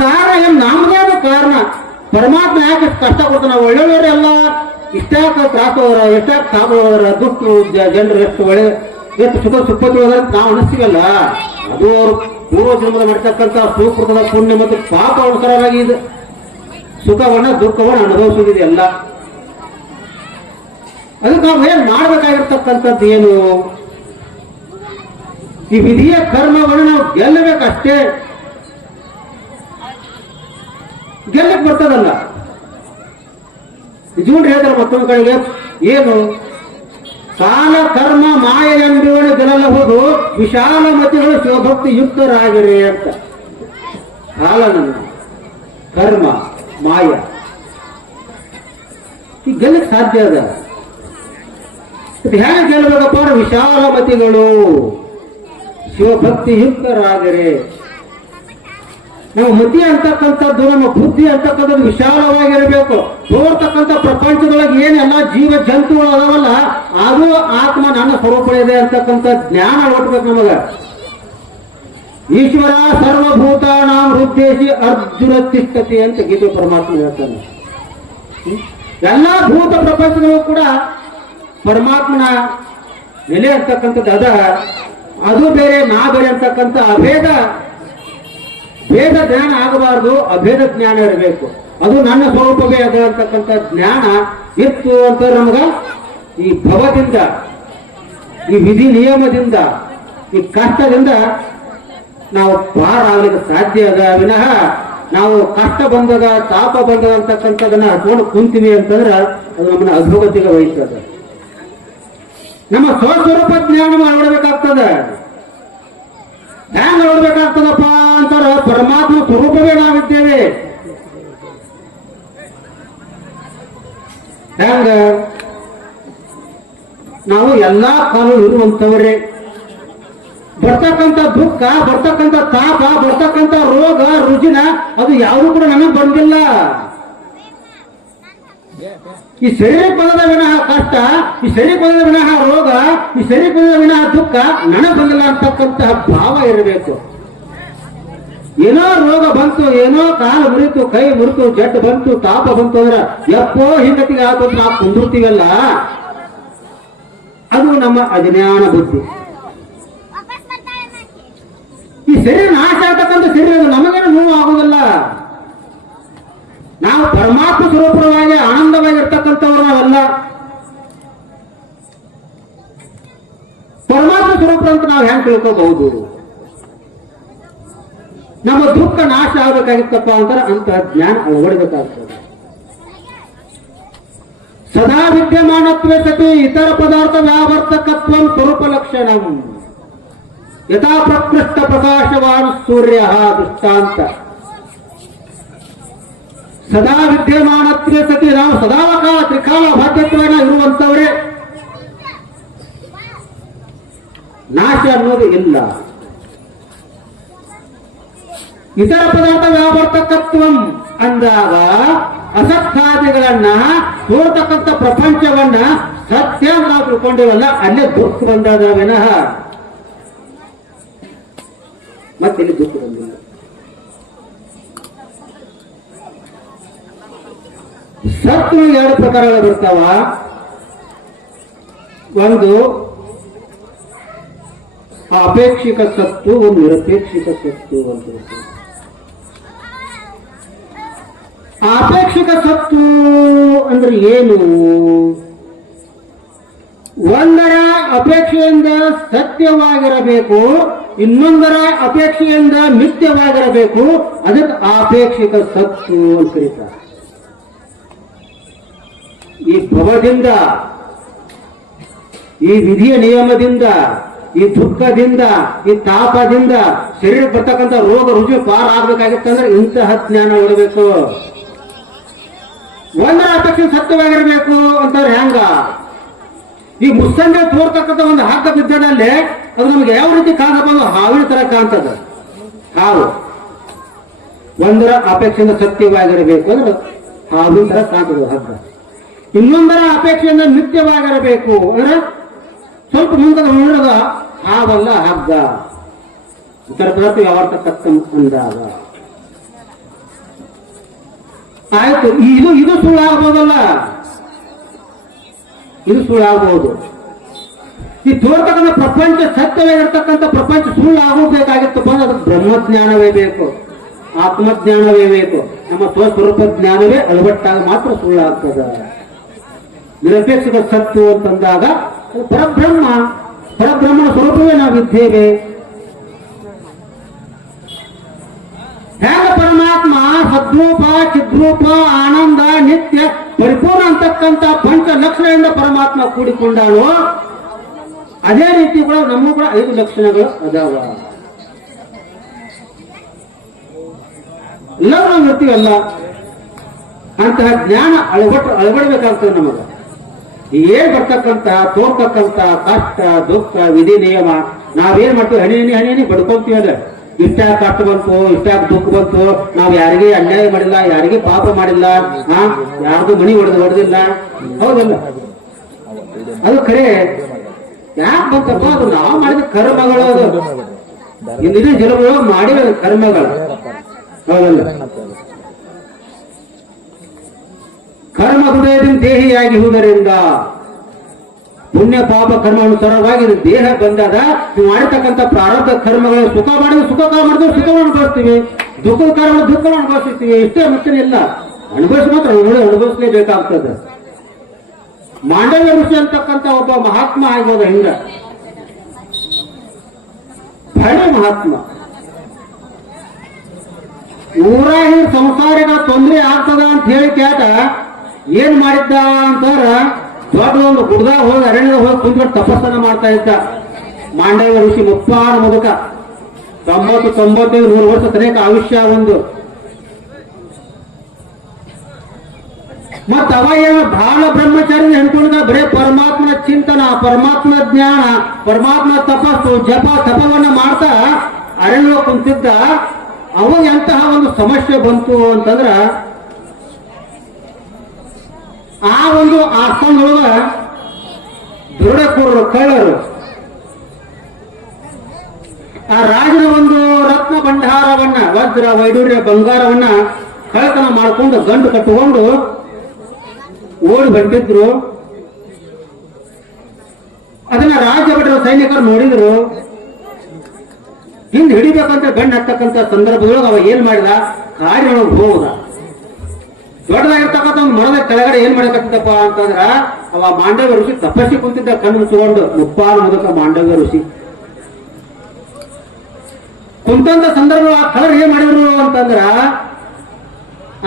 ಕಾರಣ ಏನ್ ನಮ್ದೇನು ಕಾರಣ ಪರಮಾತ್ಮ ಯಾಕೆ ಕಷ್ಟ ಕೊಡ್ತಾನೆ? ಒಳ್ಳೆಯವರೆಲ್ಲ ಇಷ್ಟಾಕ ತ್ರಾಸ ಹೋದ್ರ ಎಷ್ಟಾಕ ತಾಪ ಹೋದ್ರ ದುಡ್ಡು ಜನರು ಎಷ್ಟು ಒಳ್ಳೆ ಎಷ್ಟು ಸುಖ ಸುಪ್ಪತಿ ಹೋದ್ರೆ ನಾವು ಅನಿಸ್ತೀವಲ್ಲ? ಅದು ಅವರು ಪೂರ್ವ ಜನ್ಮದ ಮಾಡ್ತಕ್ಕಂಥ ಸುಕೃತದ ಪುಣ್ಯ ಮತ್ತು ಪಾಪ ಅನುಸಾರವಾಗಿ ಇದು ಸುಖವನ್ನ ದುಃಖವನ್ನ ಅನುಭವಿಸುವುದಿದೆ ಎಲ್ಲ ಅದಕ್ಕೆ ನಾವು ಏನ್ ಮಾಡ್ಬೇಕಾಗಿರ್ತಕ್ಕಂಥದ್ದು ಏನು? ಈ ವಿಧಿಯ ಕರ್ಮವನ್ನು ನಾವು ಗೆಲ್ಲಬೇಕಷ್ಟೇ. ಗೆಲ್ಲಕ್ ಬರ್ತದಲ್ಲ? ನಿಜಗೊಂಡು ಹೇಳ್ತಾರೆ ಮತ್ತೊಂದು ಕಡೆಗೆ ಏನು? ಕಾಲ ಕರ್ಮ, ಮಾಯ ಎಂಬುವಳು ಗೆಲ್ಲಲ್ಲ ಹೋದು, ವಿಶಾಲ ಮತಿಗಳು ಶಿವಭಕ್ತಿ ಯುಕ್ತರಾಗಿರಿ ಅಂತ. ಕಾಲ ನನ್ನ, ಕರ್ಮ, ಮಾಯ. ಈ ಗೆಲ್ಲಕ್ ಸಾಧ್ಯ ಅದ? ಹೇಗೆ ಗೆಲ್ಲಬೇಕಪ್ಪ ವಿಶಾಲ ಮತಿಗಳು? ಶಿವಭಕ್ತಿ ಯುಕ್ತರಾಗಿರಿ. ನಮ್ಮ ಮತಿ ಅಂತಕ್ಕಂಥದ್ದು ನಮ್ಮ ಬುದ್ಧಿ ಅಂತಕ್ಕಂಥದ್ದು ವಿಶಾಲವಾಗಿರಬೇಕು. ತೋರ್ತಕ್ಕಂಥ ಪ್ರಪಂಚದೊಳಗೆ ಏನೆಲ್ಲ ಜೀವ ಜಂತುಗಳು ಅದಾವಲ್ಲ, ಅದು ಆತ್ಮ ನನ್ನ ಸ್ವರೂಪ ಇದೆ ಅಂತಕ್ಕಂಥ ಜ್ಞಾನ ಹೊಟ್ಬೇಕು ನಮಗ. ಈಶ್ವರ ಸರ್ವಭೂತ ನಾಮ ಉದ್ದೇಶಿ ಅರ್ಜುನ ತಿಷ್ಟತೆ ಅಂತ ಗೀತೆ ಪರಮಾತ್ಮ ಹೇಳ್ತಾನೆ. ಎಲ್ಲ ಭೂತ ಪ್ರಪಂಚಗಳು ಕೂಡ ಪರಮಾತ್ಮನ ನೆಲೆ ಅಂತಕ್ಕಂಥದ್ದು ಅದ. ಅದು ಬೇರೆ, ನಾ ಬೇರೆ ಅಂತಕ್ಕಂಥ ಅಭೇದ ಭೇದ ಜ್ಞಾನ ಆಗಬಾರದು, ಅಭೇದ ಜ್ಞಾನ ಇರಬೇಕು. ಅದು ನನ್ನ ಸ್ವರೂಪವೇ ಅದ ಅಂತಕ್ಕಂಥ ಜ್ಞಾನ ಇತ್ತು ಅಂತ ನಮಗ ಈ ಭವದಿಂದ, ಈ ವಿಧಿ ನಿಯಮದಿಂದ, ಈ ಕಷ್ಟದಿಂದ ನಾವು ಪಾರಾಗಲಿಕ್ಕೆ ಸಾಧ್ಯ ಅದ. ವಿನಃ ನಾವು ಕಷ್ಟ ಬಂದದ, ತಾಪ ಬಂದದ ಅಂತಕ್ಕಂಥದನ್ನ ಹಚ್ಕೊಂಡು ಕುಂತೀವಿ ಅಂತಂದ್ರೆ ಅದು ನಮ್ಮನ್ನ ಅಧೋಗತಿಗೆ ವಹಿಸ್ತದೆ ನಮ್ಮ ಸ್ವಸ್ವರೂಪ ಜ್ಞಾನ ಅಳವಡಬೇಕಾಗ್ತದ ಹ್ಯಾಂಗ ನೋಡ್ಬೇಕಾಗ್ತದಪ್ಪ ಅಂತಾರ. ಪರಮಾತ್ಮ ಸ್ವರೂಪವೇ ನಾವಿದ್ದೇವೆ. ಹ್ಯಾಂಗ ನಾವು ಎಲ್ಲಾ ಕಾಲು ಇರುವಂತವರೇ ಬರ್ತಕ್ಕಂಥ ದುಃಖ, ಬರ್ತಕ್ಕಂಥ ತಾಪ, ಬರ್ತಕ್ಕಂಥ ರೋಗ, ರುಜಿನ, ಅದು ಯಾವುದು ಕೂಡ ನನಗೆ ಬಂದಿಲ್ಲ. ಈ ಶರೀರ ಪದದ ವಿನಃ ಕಷ್ಟ, ಈ ಶರೀರ ಪದದ ವಿನಃ ರೋಗ, ಈ ಶರೀರ ಪದದ ವಿನಃ ದುಃಖ ನನಗೆ ಬಂದಿಲ್ಲ ಅಂತಕ್ಕಂತಹ ಭಾವ ಇರಬೇಕು. ಏನೋ ರೋಗ ಬಂತು, ಏನೋ ಕಾಲು ಮುರಿತು, ಕೈ ಮುರಿತು ಜಡ್ಡು ಬಂತು, ತಾಪ ಬಂತು ಅಂದ್ರೆ ಎಪ್ಪೋ ಹಿಂದತಿಗೆ ಆತು ಅಂತ ನಾವು ಕುಂದಿರ್ತೀವಲ್ಲ ಅದು ನಮ್ಮ ಅಜ್ಞಾನ ಬುದ್ಧಿ. ಈ ಶರೀರ ನಾಶ ಆಗ್ತಕ್ಕಂಥ ಶರೀರ ನಮಗೇನು ನೋವು ಆಗುವುದಿಲ್ಲ ನಾವು ಪರಮಾತ್ಮ ಸ್ವರೂಪವಾಗಿ ಆನಂದವಾಗಿರ್ತಕ್ಕಂಥವ್ರು ನಾವೆಲ್ಲ ಪರಮಾತ್ಮ ಸ್ವರೂಪ ಅಂತ ನಾವು ಹೆಂಗ್ ತಿಳ್ಕೋಬಹುದು? ನಮ್ಮ ದುಃಖ ನಾಶ ಆಗಬೇಕಾಗಿತ್ತಪ್ಪ ಅಂತಾರೆ ಅಂತ ಜ್ಞಾನ ಅಳವಡಿಸಬೇಕಾಗ್ತದೆ ಸದಾ ವಿದ್ಯಮಾನತ್ವ ಸತಿ ಇತರ ಪದಾರ್ಥ ವ್ಯಾವರ್ತಕತ್ವ ಸ್ವರೂಪ ಲಕ್ಷಣ. ಯಥಾ ಪ್ರಕೃಷ್ಟ ಪ್ರಕಾಶವಾನ್ ಸೂರ್ಯ ದೃಷ್ಟಾಂತ. ಸದಾ ವಿದ್ಯಮಾನತ್ವೇ ಸತಿ ನಾವು ಸದಾಕಾಲ ತ್ರಿಕಾಲ ಬಾಧ್ಯತ್ವನ ಇರುವಂತವರೇ. ನಾಶ ಅನ್ನೋದು ಇಲ್ಲ. ಇತರ ಪದಾರ್ಥ ವ್ಯಾವರ್ತಕತ್ವಂ ಅಂದಾಗ ಅಸತ್ಯಾದಿಗಳನ್ನ ತೋರ್ತಕ್ಕಂಥ ಪ್ರಪಂಚವನ್ನ ಸತ್ಯ ನಾವು ತಿಳ್ಕೊಂಡಿವಲ್ಲ, ಅಲ್ಲೇ ದುಃಖ ಬಂದದ ವಿನಃ. ಮತ್ತೆ ಇಲ್ಲಿ ದುಃಖ ಬಂದಿಲ್ಲ? ಸತ್ತು ಎರಡು ಪ್ರಕಾರಗಳು ಬರ್ತಾವ. ಒಂದು ಅಪೇಕ್ಷಿಕ ಸತ್ತು, ಒಂದು ನಿರಪೇಕ್ಷಿಕ ಸತ್ತು ಅಂತ ಅಪೇಕ್ಷಿಕ ಸತ್ತು ಅಂದ್ರೆ ಏನು? ಒಂದರ ಅಪೇಕ್ಷೆಯಿಂದ ಸತ್ಯವಾಗಿರಬೇಕು, ಇನ್ನೊಂದರ ಅಪೇಕ್ಷೆಯಿಂದ ನಿತ್ಯವಾಗಿರಬೇಕು ಅದಕ್ಕೆ ಆಪೇಕ್ಷಿಕ ಸತ್ತು ಅಂತ ಕರೀತಾರೆ. ಈ ಭವದಿಂದ, ಈ ವಿಧಿಯ ನಿಯಮದಿಂದ, ಈ ದುಃಖದಿಂದ, ಈ ತಾಪದಿಂದ ಶರೀರ ಬರ್ತಕ್ಕಂಥ ರೋಗ ರುಜು ಪಾರ ಆಗ್ಬೇಕಾಗಿತ್ತಂದ್ರೆ ಇಂತಹ ಜ್ಞಾನ ಇರಬೇಕು ಒಂದರ ಅಪೇಕ್ಷೆ ಸತ್ಯವಾಗಿರಬೇಕು ಅಂತಾರೆ ಹ್ಯಾಂಗ ಈ ಮುಸ್ಸಂಜೆ ತೋರ್ತಕ್ಕಂಥ ಒಂದು ಹಗ್ಗ ಬಿದ್ದದಲ್ಲಿ ಅದು ನಮ್ಗೆ ಯಾವ ರೀತಿ ಕಾಣಬಹುದು ಹಾವಿನ ತರ ಕಾಣ್ತದ. ಹಾವು. ಒಂದರ ಅಪೇಕ್ಷೆಯಿಂದ ಸತ್ಯವಾಗಿರಬೇಕು ಅಂದ್ರೆ ಹಾವಿನ ತರ ಕಾಣ್ತದ ಹಗ್ಗ. ಇನ್ನೊಂದರ ಅಪೇಕ್ಷೆಯಿಂದ ನಿತ್ಯವಾಗಿರಬೇಕು ಅಂದ್ರೆ ಸ್ವಲ್ಪ ಮುಂದದ ಮುಂದದ ಆವಲ್ಲ ಹಗ್ಗ ಇತರ ಪದಾರ್ಥ ವ್ಯವಹಾರ ಅಂದಾಗ. ಆಯ್ತು ಇದು ಇದು ಸುಳ್ಳು ಆಗ್ಬೋದಲ್ಲ ಇದು ಸುಳ್ಳಾಗಬಹುದು ಈ ತೋರ್ತಕ್ಕಂಥ ಪ್ರಪಂಚ ಸತ್ಯವಾಗಿರ್ತಕ್ಕಂಥ ಪ್ರಪಂಚ ಸುಳ್ಳು ಆಗೋಗ್ಬೇಕಾಗಿತ್ತಪ್ಪ ಅಂದ್ರೆ ಅದಕ್ಕೆ ಬ್ರಹ್ಮಜ್ಞಾನವೇ ಬೇಕು. ಆತ್ಮಜ್ಞಾನವೇ ಬೇಕು. ನಮ್ಮ ಸ್ವಸ್ವರೂಪ ಜ್ಞಾನವೇ ಅಳವಟ್ಟಾಗ ಮಾತ್ರ ಸುಳ್ಳು ಆಗ್ತದ ನಿರಪೇಕ್ಷಕ ಸತ್ತು ಅಂತಂದಾಗ ಪರಬ್ರಹ್ಮ, ಪರಬ್ರಹ್ಮನ ಸ್ವರೂಪವೇ ನಾವಿದ್ದೇವೆ. ಹೇಗ ಪರಮಾತ್ಮ, ಸದ್ರೂಪ, ಚಿದ್ರೂಪ, ಆನಂದ, ನಿತ್ಯ, ಪರಿಪೂರ್ಣ ಅಂತಕ್ಕಂಥ ಪಂಚ ಲಕ್ಷಣದಿಂದ ಪರಮಾತ್ಮ ಕೂಡಿಕೊಂಡಾನು, ಅದೇ ರೀತಿ ಕೂಡ ನಮ್ಮೂ ಕೂಡ ಐದು ಲಕ್ಷಣಗಳು ಅದಾವ. ಎಲ್ಲರೂ ನಾವು ಇರ್ತೀವಲ್ಲ ಅಂತಹ ಜ್ಞಾನ ಅಳವಟ್ಟು ಅಳವಡಬೇಕಾಗ್ತದೆ ನಮಗ. ಏನ್ ಬರ್ತಕ್ಕಂತ ತೋರ್ತಕ್ಕಂತ ಕಷ್ಟ, ದುಃಖ, ವಿಧಿ, ನಿಯಮ, ನಾವೇನ್ ಮಾಡ್ತೀವಿ? ಹಣಿ ಹಣಿ ಹಣಿ ಹಣಿ ಬಡ್ಕೊಂತೀವಿ ಬಡ್ಕೊಂತೀವಲ್ಲ ಇಷ್ಟ ಕಷ್ಟ ಬಂತು, ಇಷ್ಟ ದುಃಖ ಬಂತು, ನಾವ್ ಯಾರಿಗೆ ಅನ್ಯಾಯ ಮಾಡಿಲ್ಲ, ಯಾರಿಗೆ ಪಾಪ ಮಾಡಿಲ್ಲ ಹಾ ಯಾರ್ದು ಮಣಿ ಹೊಡೆದು ಹೊಡೆದಿಲ್ಲ. ಹೌದಲ್ಲ? ಅದು ಖರೆ. ಯಾಕೆ ಬಂತಪ್ಪ? ಅದು ನಾವು ಮಾಡಿದ ಕರ್ಮಗಳು ಅದು. ಇಂದಿನ ಜನಗಳು ಮಾಡಿದ ಕರ್ಮಗಳು. ಹೌದಲ್ಲ? ಕರ್ಮ ಹೃದಯದಿಂದ ದೇಹಿಯಾಗಿರುವುದರಿಂದ ಪುಣ್ಯ ಪಾಪ ಕರ್ಮ ಅನುಸಾರವಾಗಿ ದೇಹ ಬಂದಾಗ ನೀವು ಮಾಡಿರ್ತಕ್ಕಂಥ ಪ್ರಾರಬ್ಧ ಕರ್ಮಗಳು ಸುಖ ಮಾಡಿದ್ರೆ ಸುಖ ಮಾಡಿದ್ರೆ ಸುಖವನ್ನು ಅನುಭವಿಸ್ತೀವಿ. ದುಃಖದ ಕರ್ಮ ದುಃಖವನ್ನು ಅನುಭವಿಸ್ತೀವಿ. ಇಷ್ಟೇ ಮತ್ತೆ ಇಲ್ಲ. ಅನುಭವಿಸಿ ಮಾತ್ರ ಅನುಭವ ಅನುಭವಿಸಲೇಬೇಕಾಗ್ತದೆ. ಮಾಂಡವ್ಯ ಋಷಿ ಅಂತಕ್ಕಂಥ ಒಬ್ಬ ಮಹಾತ್ಮ ಆಗೋದ ಹಿಂಗ? ಭಯ ಮಹಾತ್ಮ. ಊರಾಗಿ ಸಂಸಾರಿನ ತೊಂದರೆ ಆಗ್ತದ ಅಂತ ಹೇಳಿ ಕ್ಯಾಟ ಏನ್ ಮಾಡಿದ್ದ ಅಂತಂದ್ರ ದೊಡ್ಡ ಒಂದು ಗುಡ್ದಾಗ ಹೋಗಿ ಅರಣ್ಯದಾಗ ಹೋಗಿ ಕುಂತ್ಕೊಂಡು ತಪಸ್ಸನ್ನ ಮಾಡ್ತಾ ಇದ್ದ. ಮಾಂಡವ್ಯ ಋಷಿ ಮುಪ್ಪಾದ ಮುದುಕ ತೊಂಬತ್ತು, ತೊಂಬತ್ತೈದು, ನೂರು ವರ್ಷ ತನೇಕ ಆಯುಷ್ಯ ಒಂದು. ಮತ್ತ ಅವ ಏನು ಬಹಳ ಬ್ರಹ್ಮಚಾರಿ ಅನ್ಕೊಂಡ ಬರೇ ಪರಮಾತ್ಮನ ಚಿಂತನ ಪರಮಾತ್ಮ ಜ್ಞಾನ ಪರಮಾತ್ಮ ತಪಸ್ಸು, ಜಪ, ತಪವನ್ನ ಮಾಡ್ತಾ ಅರಣ್ಯ ಕುಂತಿದ್ದ. ಅವಾಗ ಎಂತಹ ಒಂದು ಸಮಸ್ಯೆ ಬಂತು ಅಂತಂದ್ರ ಆ ಒಂದು ಆಸ್ಥಾನದೊಳಗ ದೃಢಕೂರರು ಕಳ್ಳರು ಆ ರಾಜನ ಒಂದು ರತ್ನ ಭಂಡಾರವನ್ನ, ವಜ್ರ ವೈಡೂರ್ಯ ಬಂಗಾರವನ್ನ ಕಳತನ ಮಾಡಿಕೊಂಡು ಗಂಡು ಕಟ್ಟಿಕೊಂಡು ಓಡಿ ಬಂದಿದ್ರು. ಅದನ್ನ ರಾಜ್ಯ ಭಟರ ಸೈನಿಕರು ನೋಡಿದ್ರು. ಹಿಂದ್ ಹಿಡಿಬೇಕಂತ ಗಂಡು ಹತ್ತಕ್ಕಂತ ಸಂದರ್ಭದೊಳಗೆ ಅವ ಏನ್ ಮಾಡಿದ? ಕಾಡಿನೊಳಗೆ ಹೋದ ದೊಡ್ಡದಾಗಿರ್ತಕ್ಕಂಥ ಒಂದು ಮರದ ಕೆಳಗಡೆ ಏನ್ ಮಾಡಕತ್ತಿದ್ದಪ್ಪ ಅಂತಂದ್ರ ಅವ ಮಾಂಡವ್ಯ ಋಷಿ ತಪಸ್ಸಿ ಕುಂತಿದ್ದ ಕಣ್ಣು ಮುಚ್ಚಿಕೊಂಡು ಮುಪ್ಪಾಲು ಮುದಕ ಮಾಂಡವ್ಯ ಋಷಿ. ಕುಂತಂತ ಸಂದರ್ಭ ಆ ಕಲರ್ ಏನ್ ಮಾಡಿದ್ರು ಅಂತಂದ್ರ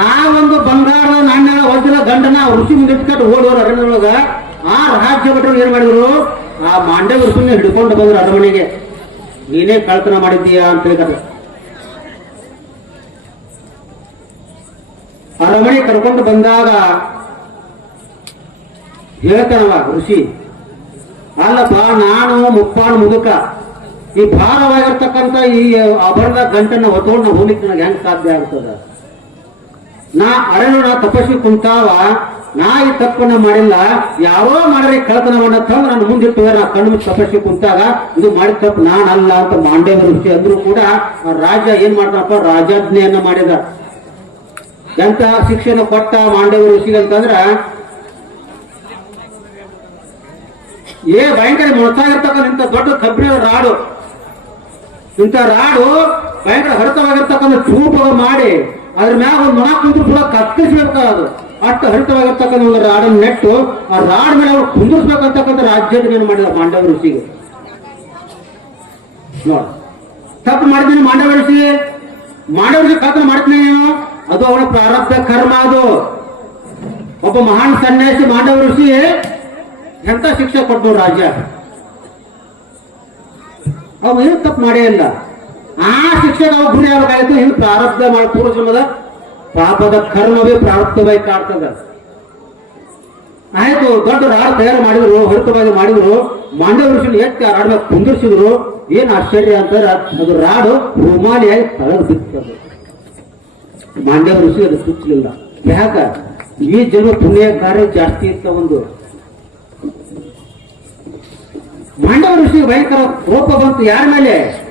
ಆ ಒಂದು ಬಂಗಾರದ ನಾಣ್ಯ ವಜ್ರ ಗಂಡನ ಋಷಿ ಮುಂದೆ ಇಟ್ಕೊಂಡು ಓಡೋರು ಅರಣ್ಯದೊಳಗ, ಆ ರಾಜ್ಯ ಭಟ್ರು ಏನ್ ಮಾಡಿದ್ರು? ಆ ಮಾಂಡವ್ಯ ಋಷಿನ ಹಿಡ್ಕೊಂಡು ಬಂದ್ರು ಅರಮನೆಗೆ. ನೀನೇ ಕಳ್ತನ ಮಾಡಿದ್ದೀಯಾ ಅಂತ ಹೇಳ್ತಾರೆ ಅರಮನೆ ಕರ್ಕೊಂಡು ಬಂದಾಗ ಹೇಳ್ತಾನವ ಋಷಿ, ಅಲ್ಲಪ್ಪ ನಾನು ಮುಪ್ಪಾಣ ಮುದುಕ. ಈ ಭಾರವಾಗಿರ್ತಕ್ಕಂಥ ಈ ಆಭರಣದ ಗಂಟನ್ನ ಹೊತ್ತೊಂಡು ಹೋಗ್ಲಿಕ್ಕೆ ನನಗೆ ಹೆಂಗೆ ಸಾಧ್ಯ ಆಗ್ತದ? ನಾ ಅರಣ್ಯ ತಪಸ್ವಿ ಕುಂತಾವ, ನಾ ಈ ತಪ್ಪನ್ನ ಮಾಡಿಲ್ಲ, ಯಾರೋ ಮಾಡ್ರಿ ಕಳತನವನ್ನ ತಂದು ನನ್ನ ಮುಂದಿಟ್ಟು ನಾ ಕಣ್ಣು ತಪಸ್ವಿ ಕುಂತಾಗ ಇದು ಮಾಡಿದ ತಪ್ಪು ನಾನಲ್ಲ ಅಂತ ಮಾಂಡೇವ ಋಷಿ ಅಂದ್ರೂ ಕೂಡ ರಾಜ ಏನ್ ಮಾಡ್ತಾನಪ್ಪ, ರಾಜಾಜ್ಞೆಯನ್ನ ಮಾಡಿದ. ಎಂತ ಶಿಕ್ಷಣ ಕೊಟ್ಟ ಮಾಂಡವರು ಋಷಿಗಂತಂದ್ರ ಏ ಭಯಂಕರ ಮೊಳಸಾಗಿರ್ತಕ್ಕಂಥ ಇಂಥ ದೊಡ್ಡ ಕಬ್ಬಿಣದ ರಾಡು, ಇಂಥ ರಾಡು ಭಯಂಕರ ಹರಿತವಾಗಿರ್ತಕ್ಕಂಥ ಚೂಪ ಮಾಡಿ ಅದ್ರ ಮ್ಯಾಗ ಒಂದು ನೊಣ ಕುಂದ್ರು ಕೂಡ ಕತ್ತರಿಸ್ಬೇಕಾದ ಅಷ್ಟು ಹರಿತವಾಗಿರ್ತಕ್ಕಂಥ ಒಂದು ರಾಡನ್ನು ನೆಟ್ಟು ಆ ರಾಡ್ ಮೇಲೆ ಅವ್ರು ಕುಂದಿರ್ಸ್ಬೇಕಂತಕ್ಕಂಥ ರಾಜ್ಯದ ಮಾಡಿದ ಮಾಂಡವ ಋಷಿಗೆ. ನೋಡ. ತಪ್ಪು ಮಾಡಿದ್ದೀನಿ ಮಾಂಡವ ಋಷಿ ಮಾಂಡವ ಋಷಿ ಕತ್ತ ಅದು ಅವನ ಪ್ರಾರಬ್ಧ ಕರ್ಮ ಅದು. ಒಬ್ಬ ಮಹಾನ್ ಸನ್ಯಾಸಿ ಮಾಂಡವ ಋಷಿ, ಎಂತ ಶಿಕ್ಷೆ ಕೊಟ್ಟು ರಾಜ? ಅವ ಏನು ತಪ್ಪು ಮಾಡೇ ಇಲ್ಲ. ಆ ಶಿಕ್ಷೆಗೆ ಅವ ಗುರಿ ಆಗಬೇಕಾಗಿತ್ತು ಹಿಂಗೆ ಪ್ರಾರಬ್ಧ ಮಾಡಿ, ಪೂರ್ವಜನ್ಮದ ಪಾಪದ ಕರ್ಮವೇ ಪ್ರಾರಬ್ಧವಾಗಿ ಕಾಡ್ತದ ಆಯ್ತು, ದೊಡ್ಡ ರಾಡ್ ತಯಾರು ಮಾಡಿದ್ರು, ಹೊರತವಾಗಿ ಮಾಡಿದ್ರು ಮಾಂಡವ ಋಷಿ ಆ ರಾಡ್ ಕುಂದಿರ್ಸಿದ್ರು, ಏನ್ ಆಶ್ಚರ್ಯ ಅಂತಾರೆ ಅದು ರಾಡು ರುಮಾಲಿಯಾಗಿ ತಳಗ್ ಬಿತ್ತದು ಮಾಂಡವ ಋಷಿ ಅದು ಸುತ್ತಲಿಲ್ಲ ಯಾಕ? ಈ ಜನ ಪುಣ್ಯ ಕಾರ್ಯ ಜಾಸ್ತಿ ಇತ್ತ ಒಂದು. ಮಾಂಡವ ಋಷಿಗೆ ಭಯಂಕರ ಕೋಪ ಬಂತು. ಯಾರ ಮೇಲೆ?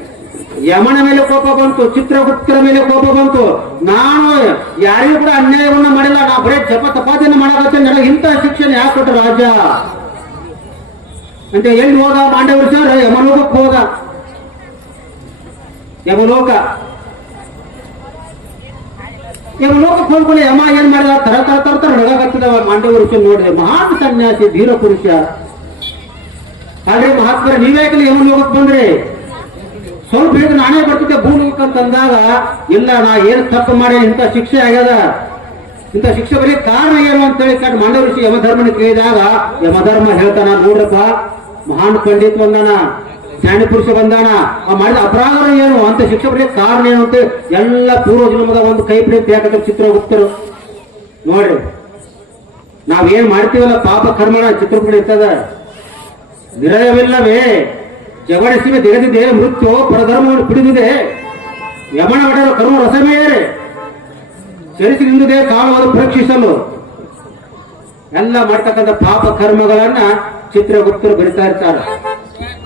ಯಮನ ಮೇಲೆ ಕೋಪ ಬಂತು, ಚಿತ್ರಗುಪ್ತರ ಮೇಲೆ ಕೋಪ ಬಂತು. ನಾನು ಯಾರಿಗೂ ಕೂಡ ಅನ್ಯಾಯವನ್ನು ಮಾಡಿಲ್ಲ. ನಾ ಬರೀ ಜಪ ತಪಾದನ್ನು ಮಾಡಬೇಕು ನನಗೆ ಇಂತಹ ಶಿಕ್ಷಣ ಯಾಕೆ ಕೊಟ್ಟ ರಾಜ? ಅಂತ ಎಲ್ಲಿ ಹೋದ ಮಾಂಡವ ಋಷಿ ಯಮಲೋಕಕ್ಕೆ ಹೋದ. ಯಮಲೋಕ ಯಮಲೋಕಕ್ಕೆ ಹೋಗ್ಕೊಳ್ಳಿ ಯಮ ಏನ್ ಮಾಡಿದ? ತರ ತರ ತರ ತರ ನಡಗಾಗ್ತದ ಮಾಂಡ್ಯ ಋಷಿ ನೋಡ್ರಿ. ಮಹಾನ್ ಸನ್ಯಾಸಿ, ಧೀರ ಪುರುಷ. ಆದ್ರೆ ಮಹಾತ್ಮರ ನೀವ್ಯಾಕಲಿ ಯಮಲೋಕಕ್ಕೆ ಬಂದ್ರಿ. ಸ್ವಲ್ಪ ಹೇಳಿದ್ರೆ ನಾನೇ ಬರ್ತಿದ್ದೆ ಭೂಲೋಕ ಅಂತಂದಾಗ ಇಲ್ಲ ನಾ ಏನ್ ತಪ್ಪು ಮಾಡಿ ಇಂಥ ಶಿಕ್ಷೆ ಆಗ್ಯದ? ಇಂಥ ಶಿಕ್ಷೆ ಬರೀ ಕಾರಣ ಏನು ಅಂತ ಹೇಳಿ ಕಂಡು ಮಾಂಡವ ಋಷಿ ಯಮಧರ್ಮನ ಕೇಳಿದಾಗ ಯಮಧರ್ಮ ಹೇಳ್ತಾನ ನೋಡ್ರಪ್ಪ, ಮಹಾನ್ ಪಂಡಿತ್ ಬಂದಾನ ಜ್ಞಾನಿ ಪುರುಷ ಬಂದಾನ. ಮಾಡಿದ ಅಪರಾಧ ಏನು? ಅಂತ ಶಿಕ್ಷೆ ಪಡೆಯೋ ಕಾರಣ ಏನು ಅಂತ ಎಲ್ಲ ಪೂರ್ವ ಜನ್ಮದ ಒಂದು ಕೈ ಪ್ರೀತಿ ಯಾಕಂದ್ರೆ ನೋಡಿ ನೋಡ್ರಿ. ನಾವೇನ್ ಮಾಡ್ತೀವಲ್ಲ ಪಾಪ ಕರ್ಮನ ಚಿತ್ರ ಪಡೆಯುತ್ತದ ವಿರಯವಿಲ್ಲವೇ. ಜವಡಿಸಿವೆ ತೆಗೆದಿದೆ ಮೃತ್ಯು ಪರಧರ್ಮವನ್ನು ಪಿಡಿದಿದೆ ಯಮನ ಒಡೆಯಲು ಕರ್ಮ ರಸಮೇರೆ ಚರಿಸಿ ನಿಂದಿದೆ ಕಾಲವಾದ ಪರೀಕ್ಷಿಸಲು. ಎಲ್ಲ ಮಾಡ್ತಕ್ಕಂಥ ಪಾಪ ಕರ್ಮಗಳನ್ನ ಚಿತ್ರಗುಪ್ತರು ಬರಿತಾ ಇರ್ತಾರೆ.